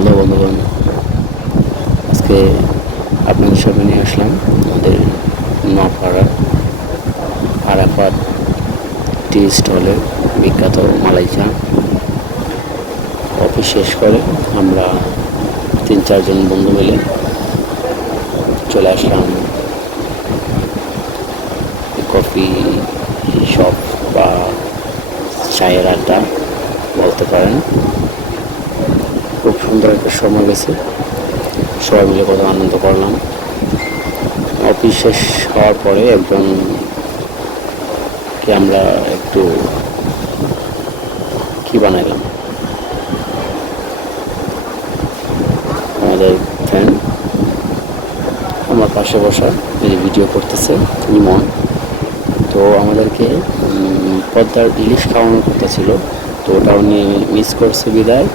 Hello বন্ধুগণ। আজকে আপনাদের সামনে নিয়ে আসলাম আমাদের নপাড়া আরাফাত টি স্টলের বিখ্যাত মালাই চা। অফিস শেষ করে আমরা তিন চারজন বন্ধু মিলে চলে আসলাম কফি শপ বা চায়ের আড্ডা, বলতে পারেন। খুব সুন্দর একটা সময় গেছে। সবাই মিলে কত আনন্দ করলাম। অফিস শেষ হওয়ার পরে একজন কে আমরা একটু কি বানাইলাম? আমাদের ফ্রেন্ড আমার পাশে বসা, এই ভিডিও করতেছে, ইমন। তো আমাদেরকে পদ্মার ইলিশ খাওয়ানোর কথা ছিল। তো ওটা উনি মিস করছে বিদায়।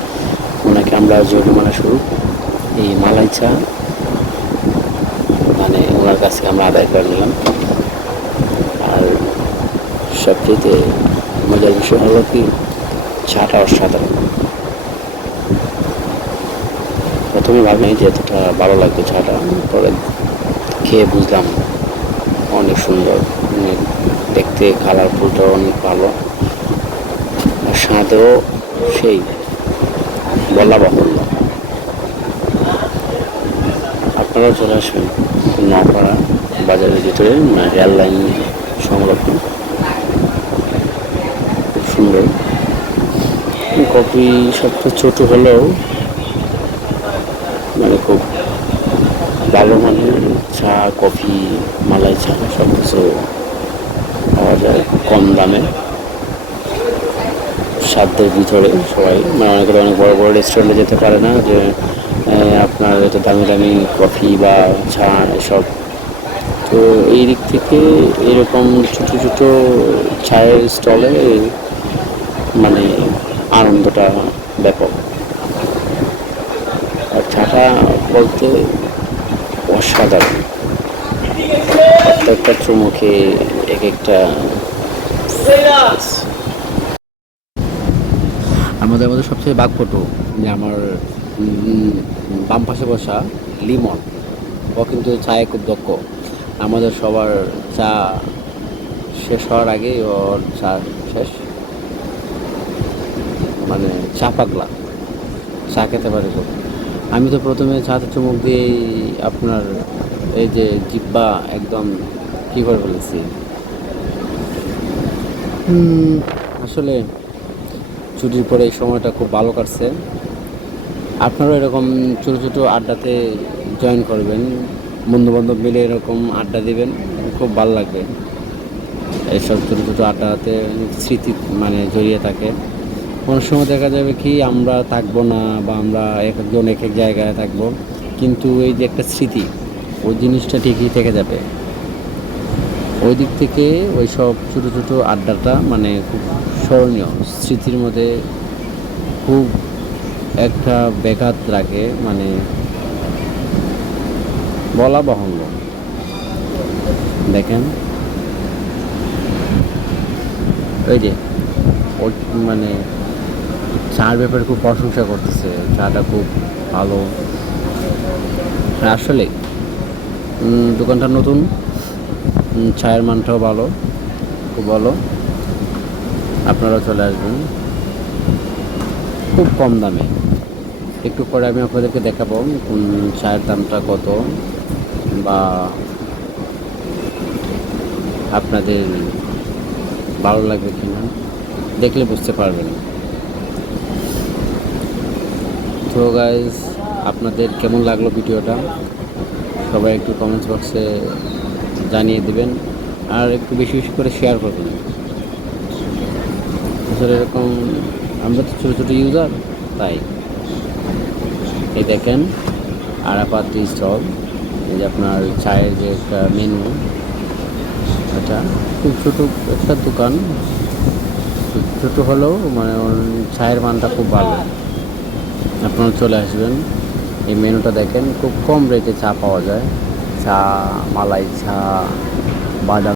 ওনাকে আমরা জরিমানা স্বরূপ এই মালাই চা মানে ওনার কাছে আমরা আদায় করে নিলাম। আর সবচেয়ে মজার বিষয় হলো কি, চাটা অসাধারণ। প্রথমে ভাবিনি যে এতটা ভালো লাগবে চাটা, পরে খেয়ে বুঝলাম অনেক সুন্দর অনেক দেখতে কালারফুলটাও অনেক ভালো। আর স্বাদেও সেই। বলা বাহুল্য আপনারাও চলে আসবেন নপাড়া বাজারের ভিতরে মানে রেল লাইন সংলগ্ন। খুব সুন্দর। কফি সবটা ছোট হলেও মানে খুব ভালো মানের চা, কফি, মালাই চা সব কিছু পাওয়া যায় কম দামে। সাধ্যের ভিতরে সবাই। মানে অনেকে অনেক বড় বড় রেস্টুরেন্টে যেতে পারে না যে আপনার এত দামি দামি কফি বা চা এসব। তো এই দিক থেকে এরকম ছোটো ছোটো চায়ের স্টলে মানে আনন্দটা ব্যাপক। আর চাটা বলতে অসাধারণ। প্রত্যেকটা চুমুকে এক একটা আমাদের মধ্যে সবচেয়ে বাঘপটু যে আমার বাম পাশে বসা লিমন। ও কিন্তু চায়ে খুব দক্ষ। আমাদের সবার চা শেষ হওয়ার আগে ওর চা শেষ। মানে চা পাগলা। চা খেতে পারে খুব আমি তো প্রথমে চাতে চুমুক দিয়েই আপনার এই যে জিব্বা একদম কী করে হুম, আসলে ছুটির পরে এই সময়টা খুব ভালো কাটছে। আপনারাও এরকম ছোটো ছোটো আড্ডাতে জয়েন করবেন। বন্ধু বান্ধব মিলে এরকম আড্ডা দিবেন, খুব ভালো লাগবে। এইসব ছোটো ছোটো আড্ডাতে স্মৃতি মানে জড়িয়ে থাকে। অনেক সময় দেখা যাবে কি, আমরা থাকব না বা আমরা এক একজন এক এক জায়গায় থাকব। কিন্তু এই যে একটা স্মৃতি, ওই জিনিসটা ঠিকই থেকে যাবে। ওই দিক থেকে ওই সব ছোটো ছোটো আড্ডাটা মানে খুব স্মরণীয়। স্মৃতির মধ্যে খুব একটা ব্যাঘাত রাখে মানে বলা বাহুল্য। দেখেন। ওই যে মানে চার ব্যাপারে খুব প্রশংসা করতেছে, চাটা খুব ভালো। আসলে দোকানটা নতুন। চায়ের মানটাও ভালো, খুব ভালো। আপনারাও চলে আসবেন। খুব কম দামে। একটু পরে আমি আপনাদেরকে দেখাবো কোন চায়ের দামটা কত বা আপনাদের ভালো লাগবে কিনা, দেখলে বুঝতে পারবেন। তো গাইজ আপনাদের কেমন লাগল ভিডিওটা? সবাই একটু কমেন্টস বক্সে জানিয়ে দেবেন আর একটু বেশি বেশি করে শেয়ার করবেন। আসলে এরকম, আমরা তো ছোটো ছোটো ইউজার তাই। এই দেখেন আরাপাত স্টল এই যে আপনার চায়ের যে একটা মেনু এটা খুব ছোটো একটা দোকান। ছোটো হলেও মানে চায়ের মানটা খুব ভালো। আপনারা চলে আসবেন। এই মেনুটা দেখেন, খুব কম রেটে চা পাওয়া যায়। চা মালাই চা বাদাম